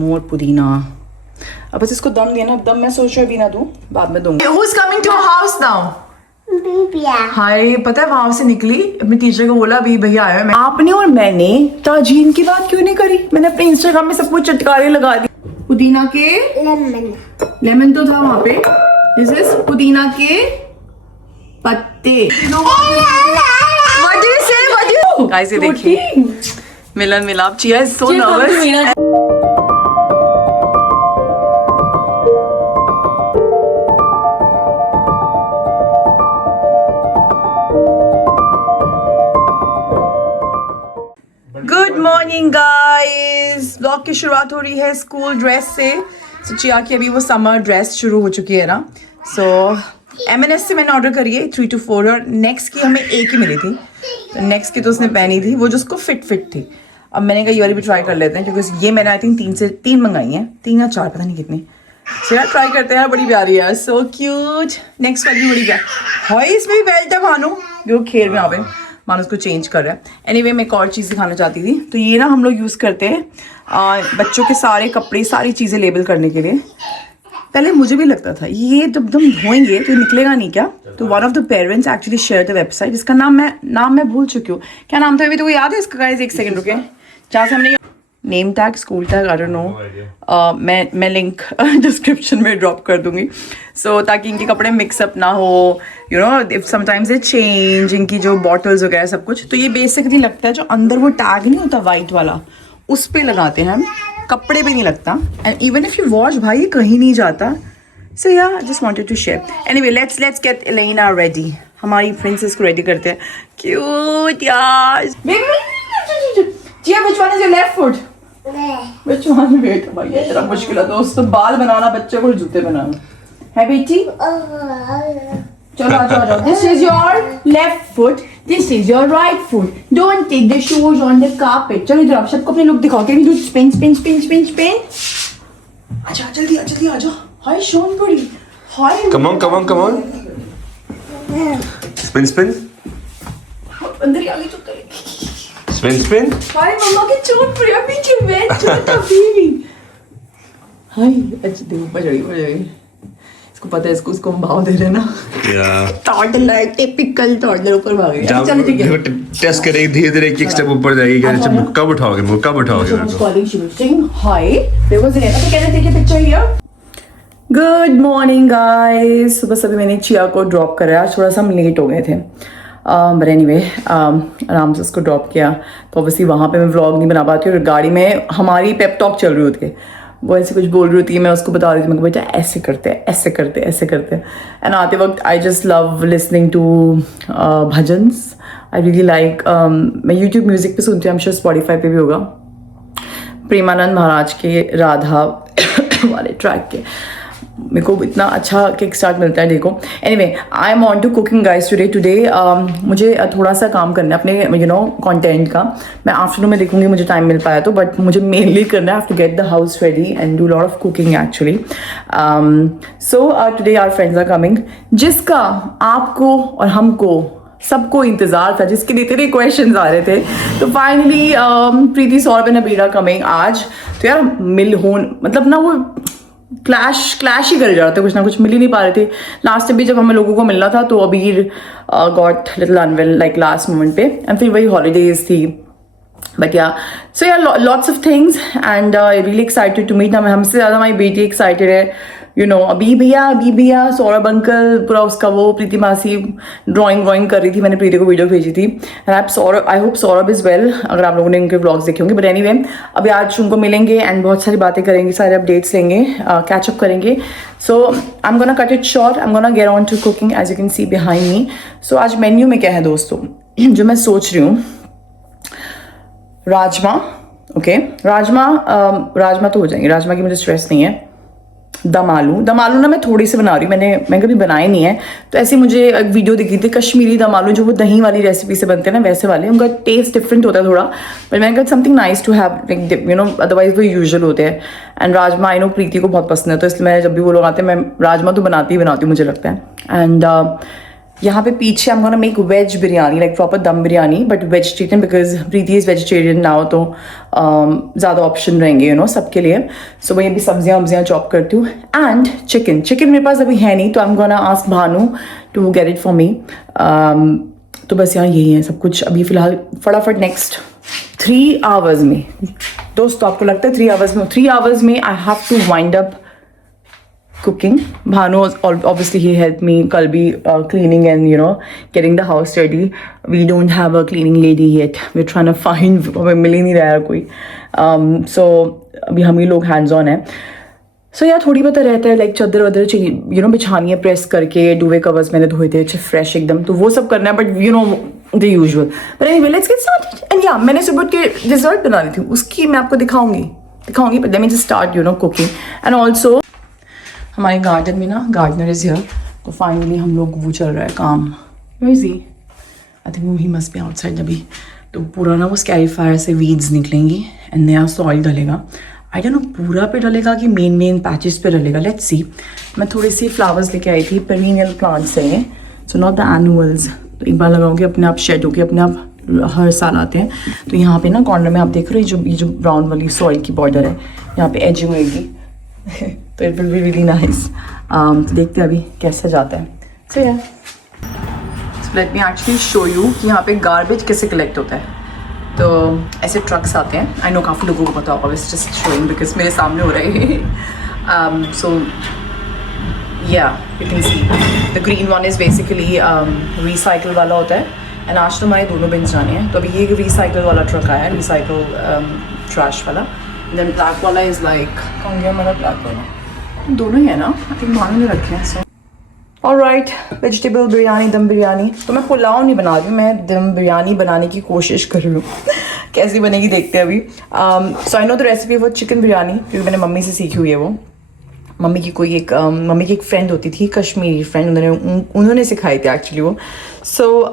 और पुदीना। अब बस इसको दम देना, दम मैं सोच रही अभी ना दूं, बाद में दूंगी। Who's coming to our house now? भैया हाय, पता है वहां से निकली, अपनी टीचर को बोला अभी भैया आया मैं। आपने और मैंने ताजीन की बात क्यों नहीं करी? मैंने अपने इंस्टाग्राम में सब कुछ चटकारे लगा दी। पुदीना के लेमन तो था वहां पे। दिस इज पुदीना के पत्ते। What do you say? What do you? Guys ये देखिए, मिलन मिलाप। Chia is so nervous. Good morning guys. Blog की शुरुआत हो रही है स्कूल ड्रेस से। सो चिया की अभी वो समर ड्रेस शुरू हो चुकी है ना। सो M&S से मैंने ऑर्डर करी है 3 to 4 और नेक्स्ट की हमें एक ही मिली थी। तो नेक्स्ट की तो उसने पहनी थी, वो जो उसको फिट थी। अब मैंने कहा ये वाली भी ट्राई कर लेते हैं, क्योंकि ये मैंने आई थिंक 3 मंगाई हैं, 3 या 4 पता नहीं कितनी। सो यार ट्राई करते हैं यार, बड़ी प्यारी है, सो क्यूट। नेक्स्ट वाली बड़ी प्यारी। हाय इसमें भी बेल्ट है भानु, जो खेल में आवे मानो उसको चेंज कर रहा है। एनीवे मैं एक और चीज़ दिखाना चाहती थी। तो ये ना हम लोग यूज़ करते हैं बच्चों के सारे कपड़े, सारी चीज़ें लेबल करने के लिए। पहले मुझे भी लगता था ये जब हम धोएंगे तो निकलेगा नहीं क्या। तो one of the parents actually share the website, जिसका नाम मैं भूल चुकी हूँ। क्या नाम था अभी, तो याद है इसका गाइस? एक सेकंड रुके, जहाँ से हमने name tag, school tag, I don't know, मैं लिंक डिस्क्रिप्शन में ड्रॉप कर दूंगी। सो ताकि इनके कपड़े मिक्सअप ना हो, you know, if sometimes they change, इनकी जो बॉटल्स वगैरह सब कुछ। तो ये बेसिकली लगता है जो अंदर वो टैग नहीं होता वाइट वाला, उस पे लगाते हैं हम, कपड़े पे नहीं लगता। And even if you wash भाई ये कहीं नहीं जाता। So yeah just wanted to share. Anyway let's get Elena ready. हमारी प्रिंसेस को रेडी करते हैं। क्यूट यार। Jiya which one is your left foot? Which one? Wait भाई ये तेरा मुश्किल है दोस्त, बाल बनाना बच्चे को, जूते बनाना है बेटी। चलो आ जाओ। This is your left foot, this is your right foot. Don't take the shoes on the carpet. चलो इधर आप सबको अपने लुक दिखाओ। Can you do spin spin spin spin spin? आजा जल्दी आ जाओ। हाय शोन बड़ी। हाय Come on. Spin. अंदर ही आ गई तो करेगी। Spin. हाय मम्मा की चोट पड़ी अभी की मैं चोट अभी। हाय अच्छा देखो ऊपर चढ़ी। इसको पता है, इसको हम भाव दे रहे हैं ना। Yeah. टॉडलर, टिपिकल टॉडलर ऊपर भाग गई। चलो ठीक है। टेस्ट करेगी धीरे एक स्टेप ऊपर जाएगी। कब उठाओगे कॉलिंग शुरू। सिंग हाय देखो से तो can I take a picture here? Good morning guys. सुबह सभी मैंने चिया को ड्रॉप करा। आज थोड़ा सा हम लेट हो गए थे, बट एनीवे आराम से उसको ड्रॉप किया। तो ऑब्वियसली वहाँ पे मैं व्लॉग नहीं बना पाती और गाड़ी में हमारी पेप टॉक चल रही होती है। वो ऐसे कुछ बोल रही होती है, मैं उसको बता रही थी, मैं बेटा ऐसे करते। एंड आते वक्त I just love listening to bhajans. I really like, मैं यूट्यूब म्यूजिक पे सुनती हूँ, आई एम श्योर स्पॉटिफाई पे भी होगा। प्रेमानंद महाराज के राधा वाले ट्रैक के मेरे को इतना अच्छा किक स्टार्ट मिलता है। देखो anyway I am on to cooking guys today. मुझे थोड़ा सा काम करना है अपने यू नो कंटेंट का। मैं आफ्टरनून में देखूंगी मुझे टाइम मिल पाया तो, बट मुझे मेनली करना है, I have to get the house ready and do lot of cooking actually. So today our friends are coming, जिसका आपको और हमको सबको इंतजार था, जिसके लिए इतने क्वेश्चंस आ रहे थे। तो finally Preeti, Saurabh and Abira coming आज। तो यार मतलब ना वो क्लैश ही कर जा रहे थे, कुछ ना कुछ मिल ही नहीं पा रहे थे। लास्ट टाइम भी जब हमें लोगों को मिलना था तो Abeer got little unwell like last moment पे, एंड फिर वही हॉलीडेज थी। बट या सो यार lots of things and really excited to meet. ना हमसे ज़्यादा हमारी बेटी एक्साइटेड है, यू नो। अभी भैया सौरभ अंकल, पूरा उसका वो, प्रीति मासी ड्राइंग कर रही थी। मैंने प्रीति को वीडियो भेजी थी। And I hope Saurabh is well, अगर आप लोगों ने उनके व्लॉग्स देखे होंगे। बट एनीवे अभी आज उनको मिलेंगे एंड बहुत सारी बातें करेंगे, सारे अपडेट्स लेंगे, कैचअप करेंगे। So I am gonna cut it short, I am gonna get on to cooking as you can see behind me. So आज मेन्यू में क्या है दोस्तों, जो मैं सोच रही हूँ, राजमा। ओके राजमा तो हो जाएंगे, राजमा की मुझे स्ट्रेस नहीं है। दम आलू ना मैं थोड़ी सी बना रही हूँ, मैं कभी बनाए नहीं है। तो ऐसे मुझे एक वीडियो दिखी थी, कश्मीरी दम आलू, जो वो दही वाली रेसिपी से बनते हैं ना, वैसे वाले। उनका टेस्ट डिफरेंट होता है थोड़ा, बट मैंने कहा something nice to have, like you know, otherwise वो यूजुअल होते हैं। And rajma I know Preeti को बहुत पसंद है, तो इसलिए मैं जब भी वो लोग आते हैं मैं राजमा तो बनाती हूँ मुझे लगता है। एंड यहाँ पे पीछे I'm gonna make veg biryani, like proper dum biryani, but vegetarian because Preeti is vegetarian now, तो ज़्यादा ऑप्शन रहेंगे सबके लिए. So मैं अभी सब्जियाँ चॉप करती हूँ. And chicken मेरे पास अभी है नहीं, तो I'm gonna ask Bhanu to get it for me. तो बस यहाँ यही है सब कुछ अभी फ़िलहाल. फटाफट नेक्स्ट 3 hours में, दोस्तों आपको लगता है 3 hours में? 3 hours में I have to wind up cooking. Bhanu obviously he helped me kal bhi cleaning and getting the house ready. We don't have a cleaning lady yet. We're trying to find, मिल ही नहीं रहा है कोई. So अभी हम ही लोग hands on है. So यार थोड़ी बहुत रहता है, लाइक चादर वादर चाहिए बिछानी है, प्रेस करके डुवे कवर्स मैंने धोए थे अच्छे फ्रेश एकदम, तो वो सब करना है. But the usual. But anyway let's get started. And या मैंने सुबह के डिजर्ट बना ली थी, उसकी मैं आपको दिखाऊंगी. But let me just start cooking. And also हमारे गार्डन में ना गार्डनर इज हियर, तो फाइनली हम लोग वो चल रहा है काम. Where is he? I think he must be outside अभी. तो पूरा ना वो स्कैरीफायर से वीड्स निकलेंगी एंड नया सॉइल डलेगा. आई डोंट नो पूरा पे डलेगा कि मेन पैचेस पे डलेगा. Let's see. मैं थोड़ी सी फ्लावर्स लेके आई थी, पेरिनियल प्लांट्स है, सो नॉट द एनुअल्स. तो एक बार लगाऊंगी, अपने आप शेड होके अपने आप हर साल आते हैं. तो यहाँ पे ना कॉर्नर में आप देख रहे हो ये जो ब्राउन वाली सॉइल की बॉर्डर है, यहाँ पे एजिंग होगी. तो it will be really nice. तो देखते हैं अभी कैसे जाता है. सो या let me actually show you कि यहाँ पे गार्बेज कैसे कलेक्ट होता है. तो ऐसे ट्रक्स आते हैं. आई नो काफ़ी लोगों को पता होगा, बस जस्ट शोइंग बिकॉज मेरे सामने हो रहा है. सो या you can see the green one is basically recycle वाला होता है. एंड आज तो हमारे दोनों बिन्स जाने हैं. तो अभी ये रिसाइकल वाला ट्रक आया है, रिसाइकल ट्रैश वाला. देन ब्लैक वाला इज़ लाइक कौन गया मेरा ब्लैक वाला? दोनों ही है ना, आई थिंक भानु ने रखे हैं. सो ऑलराइट, वेजिटेबल बिरयानी, दम बिरयानी. तो मैं पुलाव नहीं बना रही हूँ, मैं दम बिरयानी बनाने की कोशिश कर रही हूँ. कैसी बनेगी देखते हैं अभी. So I know the recipe for chicken biryani, क्योंकि मैंने मम्मी से सीखी हुई है. वो मम्मी की एक फ्रेंड होती थी, कश्मीरी फ्रेंड, उन्होंने सिखाई थी एक्चुअली वो. सो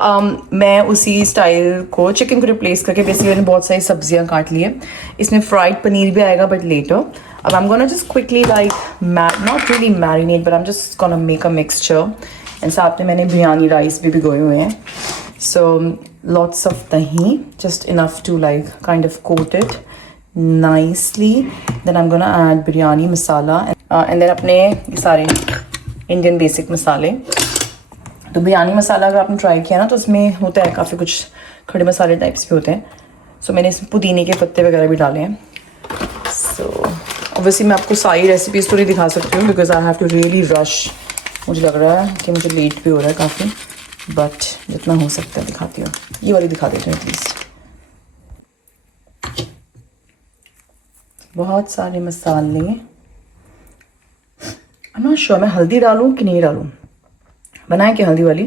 मैं उसी स्टाइल को चिकन को रिप्लेस करके बेसिकली मैंने बहुत सारी सब्जियां काट ली है. इसमें फ्राइड पनीर भी आएगा बट लेटर. अब I am gonna just quickly like not really marinate, but I am just gonna make a mixture. And साथ में मैंने बिरयानी राइस भी भिगोए हुए हैं. So lots of dahi, just enough to like kind of coat it nicely. Then I'm gonna add biryani masala and then अपने ये सारे इंडियन बेसिक मसाले. तो बिरयानी मसाला अगर आपने ट्राई किया ना तो उसमें होता है काफ़ी कुछ खड़े मसाले टाइप्स भी होते हैं. सो मैंने इसमें पुदीने के पत्ते वगैरह भी डाले हैं. सो ऑब्वियसली मैं आपको सारी रेसिपीज़ तो नहीं दिखा सकती हूँ because I have to really rush. मुझे लग रहा है कि मुझे लेट भी हो रहा है काफ़ी, बट जितना हो सकता है दिखाती हूँ. ये वाली दिखा देती हूँ एटलीस्ट. बहुत सारे मसाले. आई एम नॉट श्योर मैं हल्दी डालूँ कि नहीं डालूँ. बनाए कि हल्दी वाली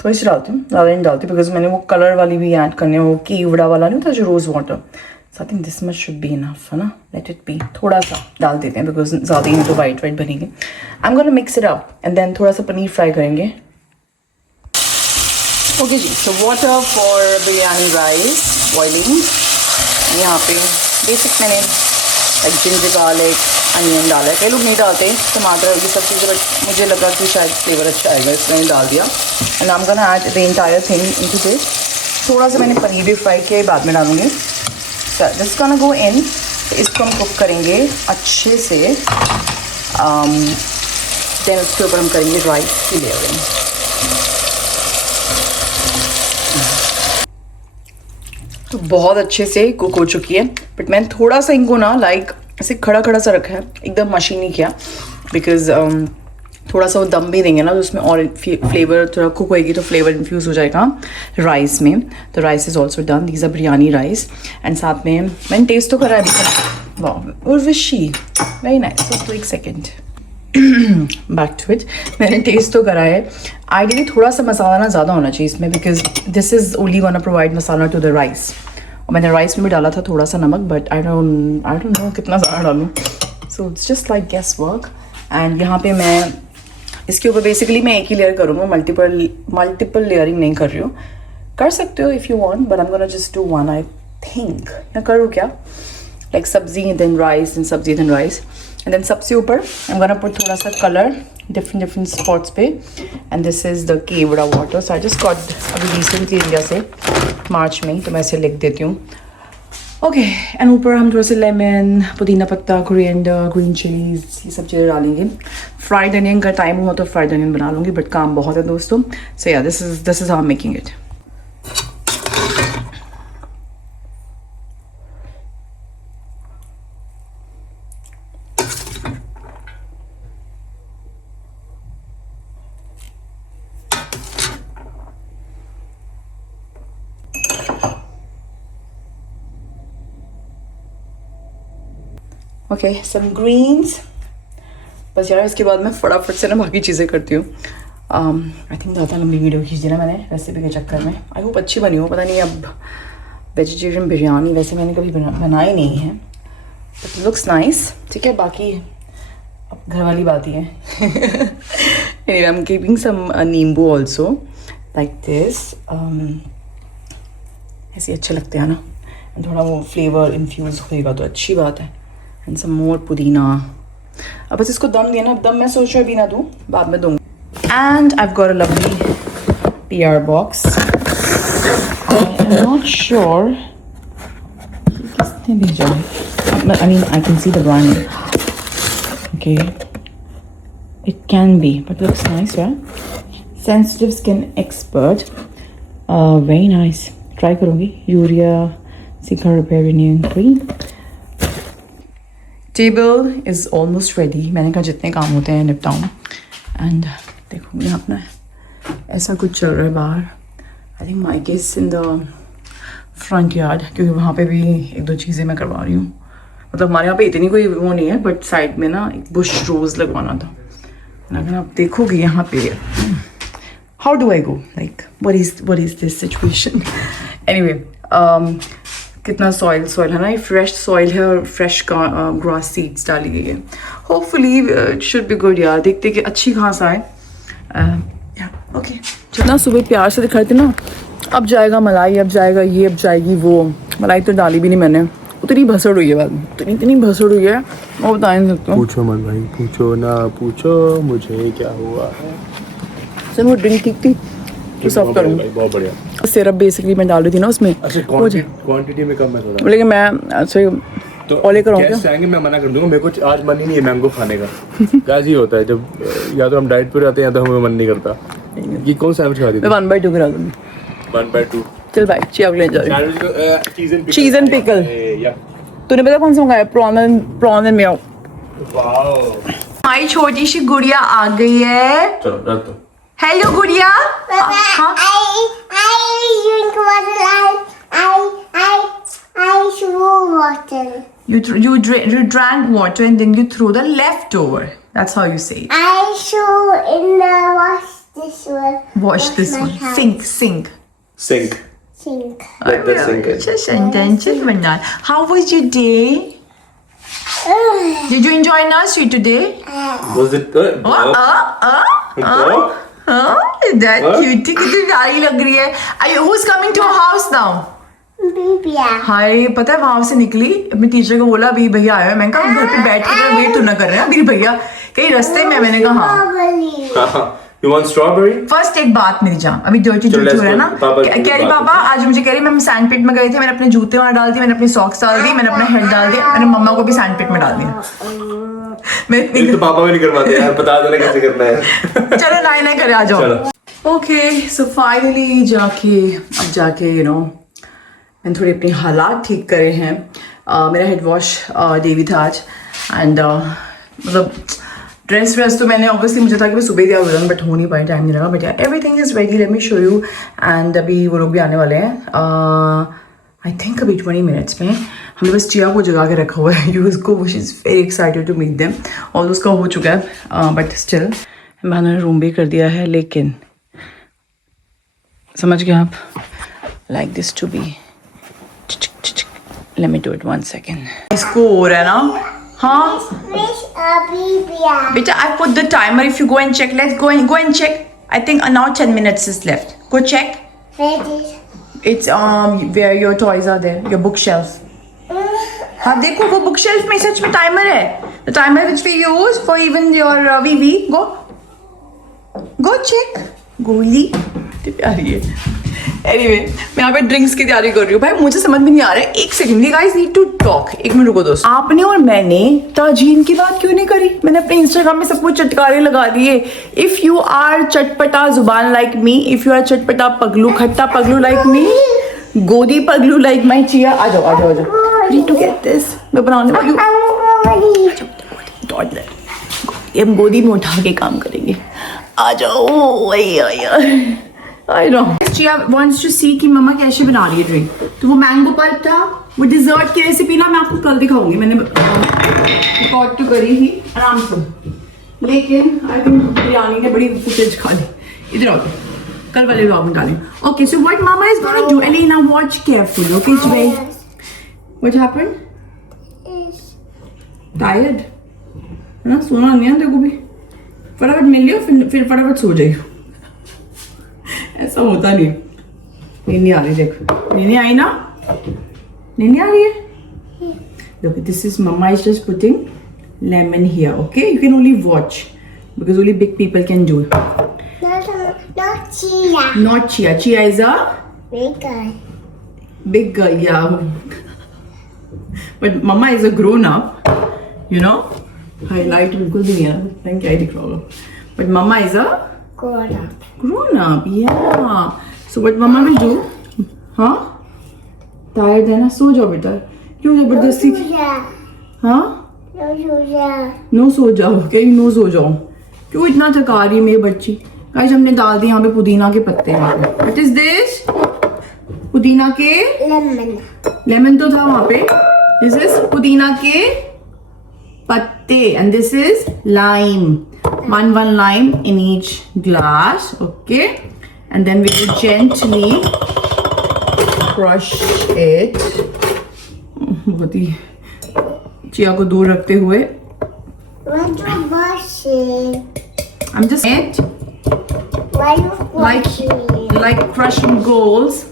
थोड़ी सी डालती हूँ, ज़्यादा नहीं डालती बिकॉज मैंने वो कलर वाली भी ऐड करनी है, वो कीवड़ा वाला नहीं होता जो rose water. So I think this much should be enough, है ना. Let it be. थोड़ा सा डाल देते हैं बिकॉज ज़्यादा ही तो वाइट बनेगी. I am gonna mix it up and then थोड़ा सा पनीर फ्राई करेंगे. Okay ji. So water for biryani rice boiling. यहाँ पे बेसिक मैंने जिंजर गार्लिक अनियन डाला है. कई लोग नहीं डालते टमाटर ये सब चीज़ें, बट मुझे लगा कि शायद फ्लेवर अच्छा आएगा इसलिए मैंने डाल दिया. And I am gonna add the entire thing into this. थोड़ा सा मैंने पनीर भी फ्राई किया, बाद में डालूंगी. दिस गोना गो इन. तो इसको हम कुक करेंगे अच्छे से. देन उसके ऊपर हम करेंगे राइस की लेयरिंग. तो बहुत अच्छे से कुक हो चुकी है, बट मैंने थोड़ा सा इनको ना लाइक ऐसे खड़ा सा रखा है, एकदम मशीन नहीं किया बिकॉज थोड़ा सा वो दम भी देंगे ना तो उसमें और फ्लेवर थोड़ा कुक होएगी तो फ्लेवर इन्फ्यूज़ हो जाएगा राइस में. तो rice is also done. These are biryani rice. And साथ में मैंने टेस्ट तो करा है अभी. वाह उर्वशी वेरी नाइस. जस्ट एक सेकेंड बैक टू इट. मैंने टेस्ट तो करा है. आइडियली थोड़ा सा मसाला ना ज़्यादा होना चाहिए इसमें because this is only gonna provide masala to the rice. और मैंने राइस में भी डाला था थोड़ा सा नमक, बट आई डोंट नो कितना ज़्यादा डालूँ. So it's just like guess work. And यहाँ पे मैं इसके ऊपर बेसिकली मैं एक ही लेयर करूँगा, मल्टीपल लेयरिंग नहीं कर रही हूँ. कर सकते हो if you want, but I am gonna just do one I think. या करूँ क्या like sabzi then rice and sabzi then rice. And then सबसे ऊपर आई एम गोना पुट थोड़ा सा कलर डिफरेंट स्पॉट्स पे. And this is the kewra water. So I just got अभी recently India से मार्च में, तो मैं इसे लिख देती हूँ. ओके एंड ऊपर हम थोड़ा सा लेमन, पुदीना पत्ता, कोरिएंडर, ग्रीन चिलीज, ये सब चीज़ें डालेंगे. फ्राइड अनियन का टाइम हुआ तो फ्राइड अनियन बना लूँगी, बट काम बहुत है दोस्तों. So yeah this is how I am making it. Okay some greens. बस यार इसके बाद मैं फटाफट से ना बाकी चीज़ें करती हूँ. आई थिंक ज़्यादा लंबी वीडियो खींच दी ना मैंने रेसिपी के चक्कर में. आई होप अच्छी बनी हो. पता नहीं अब वेजिटेरियन बिरयानी वैसे मैंने कभी बनाई नहीं है, बट लुक्स नाइस. ठीक है, बाकी अब घर वाली बात ही है. आई एम कीपिंग सम नींबू ऑल्सो लाइक दिस. ऐसे अच्छे लगते हैं ना, थोड़ा वो फ्लेवर इन्फ्यूज़ होएगा तो अच्छी बात है. एंड सम मोर पुदीना. अब बस इसको दम दिया ना. दम मैं सोच रही अभी ना दूँ, बाद में दूँगी. And I have got a lovely PR box. I am not sure किसने भेजा है. I mean I can see the brand. Okay it can be, but looks nice. Sensitive skin expert. Very nice. Try करूँगी. Urea सिका repairing cream. Table is almost ready. मैंने कहा जितने काम होते हैं निपटाऊँ. एंड देखो यहाँ अपना ऐसा कुछ चल रहा है बाहर. I think my case in the front yard, क्योंकि वहाँ पे भी एक दो चीज़ें मैं करवा रही हूँ. मतलब हमारे यहाँ पे इतनी कोई वो नहीं है, बट साइड में ना एक बुश रोज़ लगवाना था. अगर आप देखोगे यहाँ पे, how do I go, like what is this situation? Anyway, कितना सॉइल है ना, ये फ्रेश सॉइल है और फ्रेश ग्रास सीड्स डाली गई है. Hopefully it should be good यार. देखते कि अच्छी घास आए. ओके जितना सुबह प्यार से दिखा रहे थे ना, अब जाएगा मलाई, अब जाएगा ये, अब जाएगी वो. मलाई तो डाली भी नहीं मैंने. उतनी भसड़ हुई है बाद में, इतनी भसड़ हुई है वो बता नहीं सकता. पूछो मत भाई, पूछो ना पूछो मुझे क्या हुआ है. चल वो ड्रिंक ठीक थी तो सर्व करूँगी. बहुत बढ़िया. सिरप बेसिकली मैं डाल रही थी ना उसमें. अच्छा क्वांटिटी में कम है थोड़ा. लेकिन मैं अच्छा तो और लेकर आऊँ क्या? गेस्ट आएंगे मैं मना कर दूंगा. मेरे को आज मन ही नहीं है मैंगो खाने का. क्या ही होता है जब या तो हम डाइट पे रहते हैं या तो हमें मन नहीं करता. ये कौन सैंडविच खा दी? मैं 1/2 करा दूँगी. 1/2. चल भाई चिया ले जा रही हूँ. Cheese and pickle. तूने पता कौन सा मंगाया? Prawn and mayo. वाओ. हमारी छोटी सी गुड़िया आ गई है. चलो रख दो. हेलो गुड़िया. I threw water. You drank water and then you threw the leftover. That's how you say it. I threw in the Wash this one. Sink. Sink. Sink. Let that sink in. Just sentence bana. How was your day? Did you enjoy nursery today? Was it good? That cutie कितनी प्यारी लग रही है. Who's coming to our house now? Bibia. हाय पता है वहां से निकली, अपनी टीचर को बोला अभी भैया आया है. मैंने कहा घर पे बैठ के वेट तो ना कर रहे हैं अभी भैया कहीं रास्ते में. मैंने कहा हाँ. You want strawberry? फर्स्ट एक बात मेरी जान, अभी डर्टी हो रहा है ना. कह रही पापा आज मुझे कह रही मैं सैंडपिट में गए थे, मैंने अपने जूते वहां डाल दिए, मैंने अपनी सॉक्स डाल दी, मैंने अपना हेड डाल दिया, मैंने मम्मा को भी सैंडपिट में डाल दिया. मैं तो पापा भी नहीं करवाते यार. बता दो ना कैसे करना है. चलो नाई करे आ जाओ. ओके सो फाइनली जाके यू नो मैंने थोड़ी अपनी हालात ठीक करे हैं. मेरा हेड वॉश डेवी था आज. एंड मतलब ड्रेस तो मैंने ऑब्वियसली मुझे था कि मैं सुबह दिया हुआ, बट हो नहीं पाई, टाइम नहीं लगा. बट यार everything is ready. Let me show you. And अभी वो लोग भी आने वाले हैं. आई थिंक अभी 20 मिनट्स में. हमने बस चिया को जगा के रखा हुआ है यूज़ को. Which is very excited to meet them. और उसका हो चुका है बट स्टिल मैंने रूम भी कर दिया है. लेकिन समझ गए आप, like this to be. Let me do it 1 second. इसको हो रहा है ना. हाँ Bibia. बेटा I put the timer. If you go and check, let's go and check. I think now 10 minutes is left. Go check. Ready. It's where your toys are there, your bookshelf. हाँ देखो वो book shelf में सच में timer है. The timer which we use for even your VV. Go check. गोली कितनी प्यारी है. Anyway, मैं यहाँ पे ड्रिंक्स की तैयारी कर रही हूँ. भाई मुझे समझ में नहीं आ रहा है. एक second, guys need to talk. एक मिनट रुको दोस्त. आपने और मैंने ताजीन की बात क्यों नहीं करी? मैंने अपने इंस्टाग्राम में सबको चटकारे लगा दिए. इफ यू आर चटपटा जुबान like me, if you are चटपटा पगलू खट्टा पगलू लाइक मी, गोदी पगलू लाइक माई चिया, आ जाओ आ जाओ आ जाओ. Need to get this. मैं बनाने वाली हूँ. ये हम गोदी में उठा के काम करेंगे. आ जाओ. I know. Chiya wants to see कि मम्मा कैसे बना रही है ड्रिंक. तो वो मैंगो पल्प था, वो डिजर्ट की रेसिपी ना मैं आपको कल दिखाऊंगी. मैंने रिकॉर्ड तो करी ही आराम से, लेकिन आई थिंक बिरयानी ने बड़ी फुटेज खा ली. इधर आओ, कल वाले व्लॉग में डालें. Okay, so what mama is going to do. Elina watch carefully. Okay भाई. What happened? टायर्ड है ना? सोना नहीं है देखो भी. फटाफट मिल लियो, फिर फटाफट सो जाइए. ऐसा होता नहीं. नींद आ रही. देखो नींद आई ना. नींद आ रही है. Look, this is mama is just putting lemon here. Okay, you can only watch because only big people can do it. Not Chia. Not Chia. Chia is a Big guy. big girl. Yeah, but mama is a grown up. You know, highlight बिल्कुल भी नहीं है. पता क्या ही दिख रहा होगा. But mama is a Grown up. grown up. Yeah. So what mama will do? हाँ? Tired है ना? सो जाओ बेटा. क्यों जबरदस्ती? हाँ? नो सो जाओ. कहीं नो सो जाओ. क्यों इतना थका रही है मेरी बच्ची? गाइस हमने डाल दिए यहाँ पे पुदीना के पत्ते. What is this? पुदीना के Lemon. लेमन तो था वहाँ पे. This is पुदीना के पत्ते and this is lime. One lime in each glass. Okay, and then we will gently crush it. बहुत ही चिया को दूर रखते हुए. What you washing? I'm just it Why you washing? like crushing goals.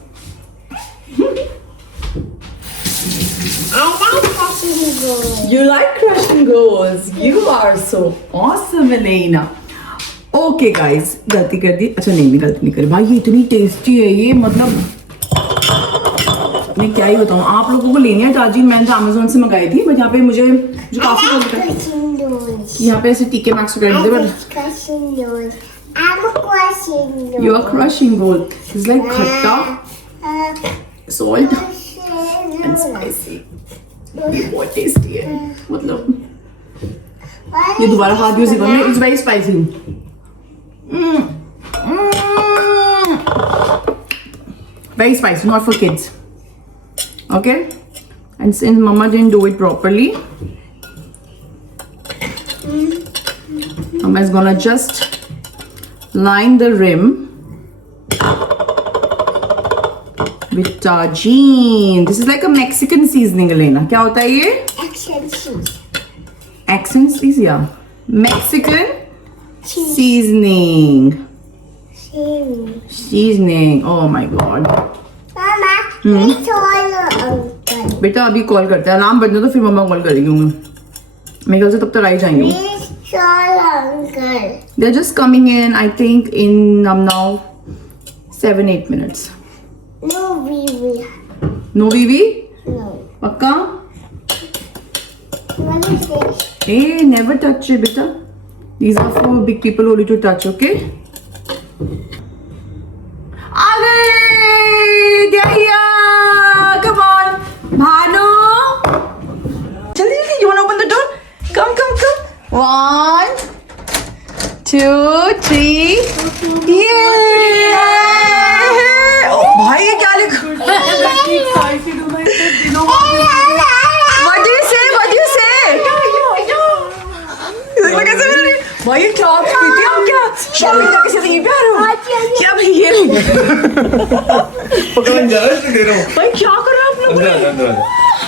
I like washing gold. You like crushing goals. You are so awesome, Elena. Okay guys, गलती कर दी. अच्छा नहीं गलती नहीं करी. भाई ये इतनी टेस्टी है ये. मतलब मैं क्या ही बताऊँ. आप लोगों को लेनी है ताजी. मैंने तो अमेजोन से मंगाई थी, बट यहाँ पे मुझे काफी Crushing gold. यहाँ पे ऐसे टीके मैक्स वगैरह मिलते हैं. Crushing gold. I'm crushing gold. You are crushing gold. It's like खट्टा, salt and spicy. बहुत टेस्टी है. मतलब ये दोबारा हाथ यूज करना. It's very spicy. Very spicy, not for kids. Okay, and since mama didn't do it properly, mama is gonna just line the rim with tajine. This is like a Mexican seasoning, Elena. क्या होता है ये? Action cheese. Accent cheese, yeah. Mexican seasoning. Seasoning. Oh my god. Mama, it's all uncle. बेटा अभी call करते हैं. Alarm बजने तो फिर मम्मा कॉल करेंगे. मेरे ख्याल से तब तक आ ही जाएंगे. It's all uncle. They're just coming in, I think, in now 7-8 minutes. No, we will. No, Vivi? No. पक्का? What is this? Hey, never touch it, beta. These are for big people only to touch, okay? आ गए! They're here! Come on! Bhanu! जल्दी जल्दी, you wanna open the door? Come, come, come! 1, 2, 3. Yeah! Oh, भाई ये क्या लिख? What do you say? What do you say? कैसे मिल रही? भाई ये क्या पीती हम क्या? शामिल तक से ये प्यार हो? क्या भाई ये नहीं? पकड़न जा रहा है दे रहा हूँ. भाई क्या कर रहे हो आप लोग? अंदर.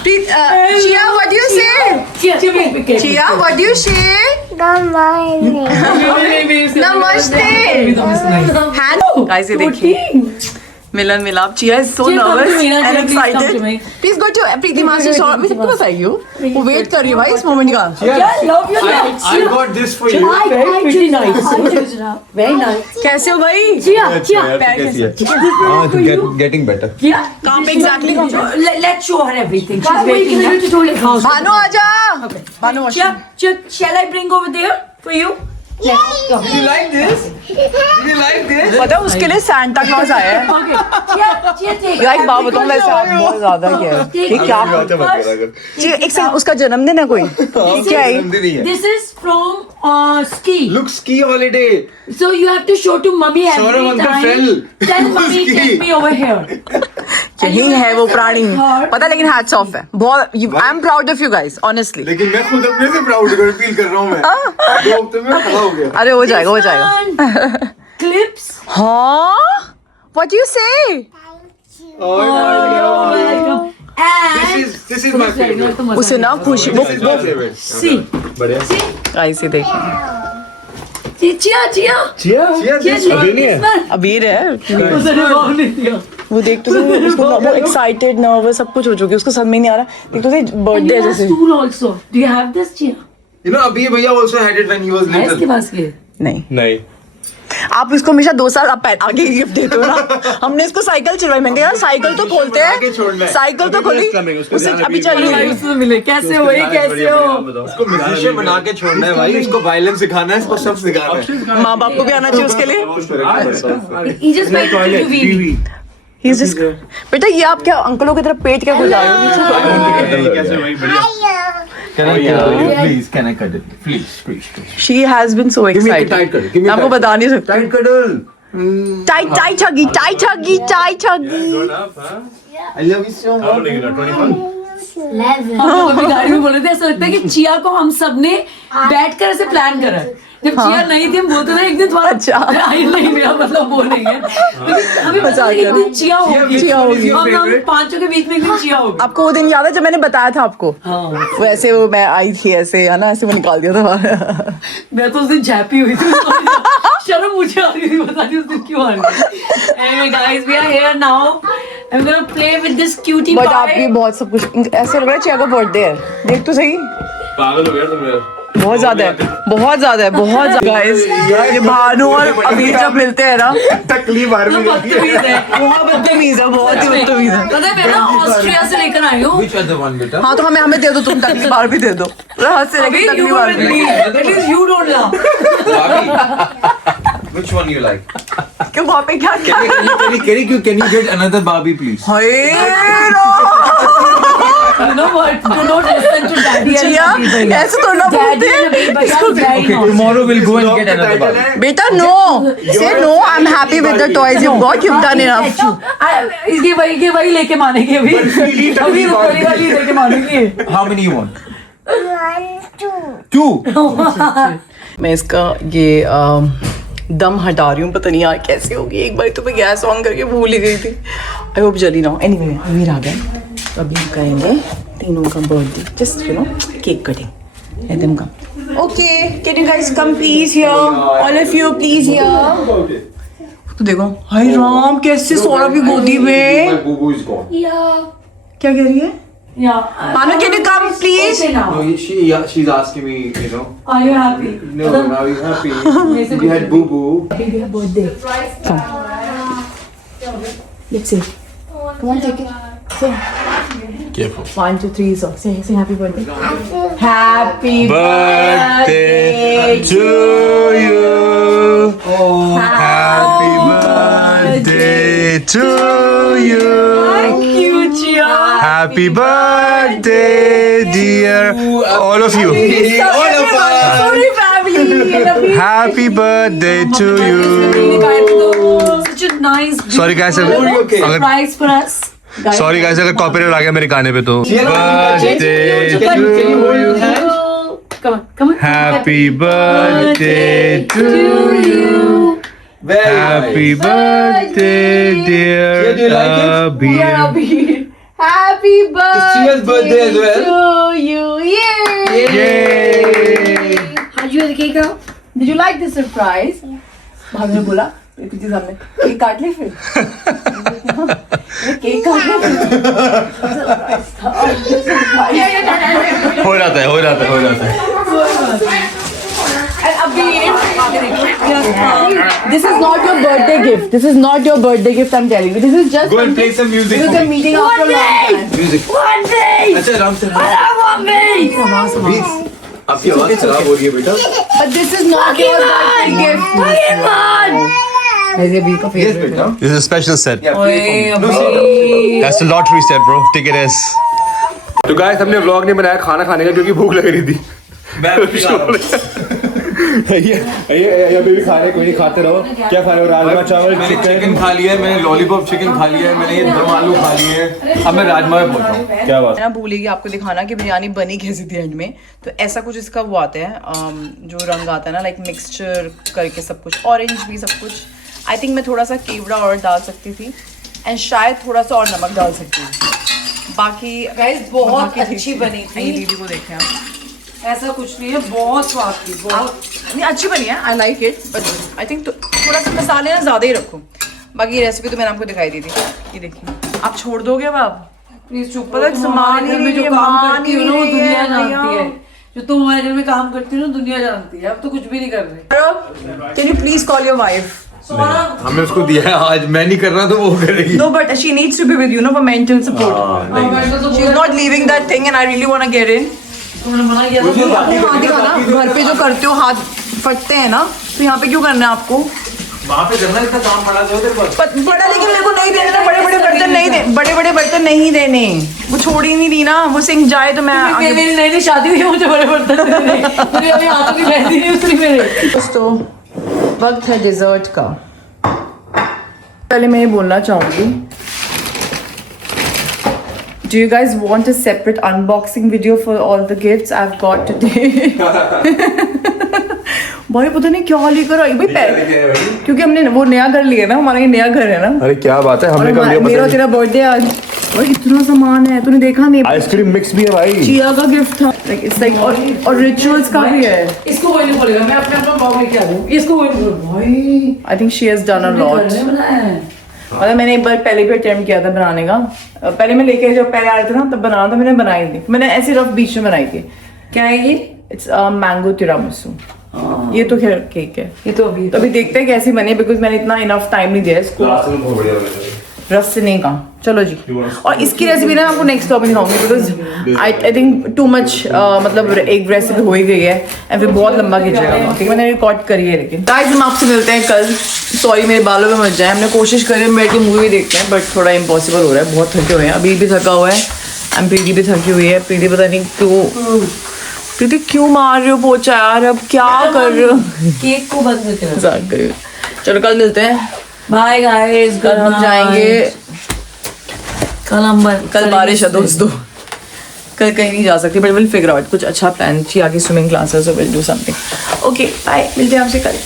Chia, what do you say? Chia, what do you say? Don't mind me. Namaste. Hand. Guys ये देखिए. मिलन मिलाप. Chia is so Chia, come nervous to me, and Chia, please come excited. to me. Please go to Preeti Master shop. Wait, कब आएगी वो wait कर रही है भाई इस मोमेंट का. Yeah, love you. I got this for you. Pretty nice. Very nice. कैसे हो भाई? Chia, Chia. Getting better. Yeah. कहाँ पे exactly? Let's show her everything. She's waiting there. Bhanu आजा. Bhanu Chia, Chia, shall I bring over there for you? Did you like this? Did you like this? पता है उसके लिए सांता क्लॉज आया है. Okay. Chia, Chia, take. यार एक बात बताऊँ वैसे आप बहुत ज्यादा ही है. ये क्या? जी एक सेकंड उसका जन्मदिन है कोई? क्या है? This is from ski. Look, ski holiday. So you have to show to mummy every Saurav uncle time. fell. Tell mummy Ski. take me over here. यही है वो प्राणी. पता लेकिन हैट्स ऑफ है. बहुत I am proud of you guys honestly. लेकिन मैं खुद अपने से प्राउड फील कर रहा हूँ मैं. 2 हफ्ते में खड़ा हो गया. अरे हो जाएगा हो जाएगा. Clips. हाँ? What do you say? Oh my Welcome. And this is my favorite. उसे ना खुशी This is my favorite. see. बढ़िया. ऐसे देखिए. Chia, Chia. Cheers. अभी नहीं है. अबीर है. उसने जवाब नहीं दिया. वो देख तो सही, उसको वो एक्साइटेड नर्वस सब कुछ हो चुकी है. उसको समझ में नहीं आ रहा. देख तो सही And बर्थडे you have जैसे. stool also. Do you have this, Chia? You know, Abhi Bhaiya also had it when he was है इसके little. पास ये. नहीं आप इसको हमेशा 2 साल आप आगे गिफ्ट देते हो ना. हमने इसको साइकिल चिलवाई. मैंने कहा यार साइकिल तो खोलते आगे छोड़ना हैं. है. साइकिल तो खोली उसे अभी चल रही है. उसमें मिले. कैसे हो? ये कैसे हो? इसको म्यूजिशियन बना के छोड़ना है भाई. इसको वायलिन सिखाना है. इसको सब सिखाना है. माँ बाप को भी आना चाहिए उसके लिए. He just went to do VV. He's just बेटा ये आप क्या अंकलों की तरफ पेट क्या खुजा रहे हो? कैसे भाई बढ़िया. Can I cut it? Please, can I cut it? Please. She has been so Give me a excited. tight cut. Give me मैं a आपको tight बता नहीं सकता. tight cuddle. टाइट हगी. I love you so much. हम लोग अभी गाड़ी में बोल रहे थे ऐसा लगता है कि चिया को हम सब ने बैठ कर ऐसे प्लान करा है. जब चिया नहीं थी हम बोलते थे एक दिन तुम्हारा अच्छा. आई नहीं मेरा मतलब वो नहीं है. लेकिन हमें पता है एक दिन चिया होगी. चिया होगी. हम पांचों के बीच में एक दिन चिया होगी. आपको वो दिन याद है जब मैंने बताया था आपको? हाँ. वो ऐसे वो मैं आई थी ऐसे है ना ऐसे वो निकाल दिया था. मैं तो उस दिन झैपी हुई थी. शर्म मुझे आ रही थी. बता नहीं उस दिन क्यों आ रही थी. Anyway guys, we are here now. I'm gonna play with this cutie but pie. आपकी बहुत सब कुछ ऐसे लग रहा है चिया का बर्थडे है. देख तो सही. पागल हो गया तुम यार. बहुत ज्यादा है. गाइस ये भानु और अबीर जब मिलते हैं ना तकलीफ आ रही है. बदतमीज है. बहुत बदतमीज है. पता है मैं ना ऑस्ट्रिया से लेकर आई हूँ. Which other one, beta? हाँ तो हमें दे दो. तुम तकलीफ बार भी दे दो. हाथ से अभी लेके you तकलीफ go बार with भी. me. At least you don't laugh. Barbie. Which one you like? क्यों वहाँ पे क्या Can you get another Barbie, please? You know what? Do not listen to daddy. Chia ऐसे तो ना बोलते हैं. Tomorrow we'll go and get another Barbie. बेटा no. Say no. I'm happy with the toys you've got. You've done enough. ये वही लेके मानेगी अभी. अभी वाली लेके मानेगी. How many you want? 1, 2. 2. मैं इसका ये दम हटा रही हूँ. पता नहीं यार कैसे होगी. एक बार तो मैं गैस ऑन करके भूल ही गई थी. आई होप जली ना हो. एनीवे अमीर आ गया. तो अभी हम करेंगे तीनों का birthday. Just you know cake cutting. Let them come. Okay can you guys come please here. All of you please here. तो देखो हाय राम कैसे सौरभ की गोदी में. My boo boo is gone. क्या कह रही है? Yeah. मानो can you come please. Okay now. No, she's asking me, you know. Are you happy? No, are you happy? We had boo boo. Happy birthday. Let's see. Come on, take it. Say. Careful. 1, 2, 3. So say happy birthday. Happy birthday to you. Happy birthday to you. Thank you, Chia. Happy birthday, dear all of you. All of us. Sorry, family. Happy birthday to you. Such a nice. Sorry guys, Okay. Surprise for us. Sorry guys अगर copyright आ गया मेरे गाने पे तो. Can you hold your hand? Come on. Happy birthday to you. Very Happy nice. birthday, dear Yeah, do you like it? Abhi. Happy birthday. It's Chia's birthday as well. To you. Yay. Yay! How'd you get the cake out? Did you like the surprise? भाभी ने बोला पीछे सामने cake काट ले फिर cake काट ले हो जाता है And अभी this is not your birthday gift. This is not your birthday gift. I'm telling you. This is just Go and play some music This is for a me. meeting after a long time. Music One day. अच्छा आराम से आपकी आवाज खराब हो रही है बेटा But this is not your birthday gift. मेरे अभी का यस favorite. बेटा This is a special set. No, That's the lottery set, bro. Take it as. तो गाइस हमने व्लॉग नहीं बनाया खाना खाने का क्योंकि भूख लग रही थी ये अभी भी खा रहे कोई नहीं खाते रहो क्या खा रहे हो राजमा चावल मैंने चिकन खा लिया है मैंने लॉलीपॉप चिकन खा लिया है मैंने ये दम आलू खा लिए हैं अब मैं राजमा में पहुंचा हूँ क्या बात मैं भूलेगी आपको दिखाना कि बिरयानी बनी कैसी थी एंड में। तो ऐसा कुछ इसका वो आता है जो रंग आता है ना, लाइक मिक्सचर करके सब कुछ, ऑरेंज भी सब कुछ। आई थिंक मैं थोड़ा सा केवड़ा और डाल सकती थी एंड शायद थोड़ा सा और नमक डाल सकती थी। बाकी गाइस बहुत अच्छी बनी ये थी, दीदी को देखें आप। ऐसा कुछ नहीं है, बहुत स्वाद थी, बहुत। नहीं अच्छी बनी है, I like it, but I think थोड़ा सा मसाले ना ज़्यादा ही रखो। बाकी रेसिपी तो मैंने आपको दिखाई दी थी, ये देखिए। आप छोड़ दोगे अब आप? प्लीज चुप पता है, सामान घर ही में जो नहीं है, काम मान करती ही हो ना वो नहीं दुनिया है, जानती है। भैया। जो तुम हमारे घर में काम करती हो ना दुनिया जानती है। अब तो कुछ भी नहीं कर रहे। Can you please call your wife? हमने उसको दिया है आज मैं नहीं कर रहा तो वो करेगी No, but she needs to be with you, no, for mental support. She's not leaving that thing, and I really want to get in. तुमने मना किया था तो हाथ दिखाना, घर पे जो करते हो हाथ फटते हैं ना, तो यहाँ पे क्यों करना है आपको? वहाँ पे करना इतना काम पड़ा था तेरे पास बड़ा लेकिन मेरे को नहीं देने ना, बड़े बड़े बर्तन नहीं दे, बड़े बड़े बर्तन नहीं देने। वो छोड़ ही नहीं दी ना, वो सिंक जाए तो मैं आगे। मेरी नई नई शादी हुई है, मुझे बड़े बर्तन देने। मेरे अभी हाथों की मेहंदी नहीं उतरी मेरे। दोस्तों वक्त है डिजर्ट का। पहले मैं ये बोलना चाहूँगी, do you guys want a separate unboxing video for all the gifts I've got today? भाई पता नहीं क्या लेकर आई भाई क्योंकि हमने वो नया घर लिया ना, हमारा ये नया घर है ना। अरे क्या बात है हमने और कर लिया मेरा तेरा बर्थडे आज, भाई इतना सामान है, तूने देखा नहीं? आइसक्रीम मिक्स भी है भाई चिया का गिफ्ट था, लाइक इट्स लाइक, और रिचुअल्स का भी है। इसको कोई नहीं बोलेगा, मैं अपने अपना बॉग लेके आ जाऊँ। इसको कोई नहीं बोलेगा भाई। I think she has done a lot. बनाया है। मतलब मैंने एक बार पहले भी अटेम्प्ट किया था बनाने का। पहले मैं लेके जब पहले आ रहे थे ना तब बनाना था, मैंने बनाई थी, मैंने ऐसे रफ बीच में बनाई थी। क्या है ये? It's mango tiramisu. ये तो खैर केक है। ये तो अभी तो अभी देखते हैं कैसी बनी, बिकॉज मैंने इतना इनफ टाइम नहीं दिया इसको रस से नहीं कहा। चलो जी, और इसकी रेसिपी ना आपको नेक्स्ट टॉपिक दिखाऊंगी, because I think too much, मतलब एक रेसिपी हो ही गई है एंड फिर बहुत लंबा खींचेगा। ठीक है, मैंने रिकॉर्ड करी है। लेकिन गाइस हम आपसे मिलते हैं कल। सॉरी मेरे बालों में मच जाए, हमने कोशिश करी बैठ के मूवी देखते हैं, बट थोड़ा इम्पॉसिबल हो रहा है, बहुत थके हुए हैं। अभी भी थका हुआ है, एंड प्रीति भी थकी हुई है। प्रीति पता नहीं क्यों, प्रीति क्यों मार रहे हो पोछा यार, अब क्या कर रहे हो? केक को बंद करके रखो। मजाक कर रही हो। चलो कल मिलते हैं। बाय गाइस, कल हम जाएंगे, कल बारिश है दोस्तों, कल कहीं नहीं जा सकती, बट विल फिगर आउट कुछ अच्छा प्लान। ची आगे swimming classes, will do something. Okay bye, मिलते हैं आपसे कल।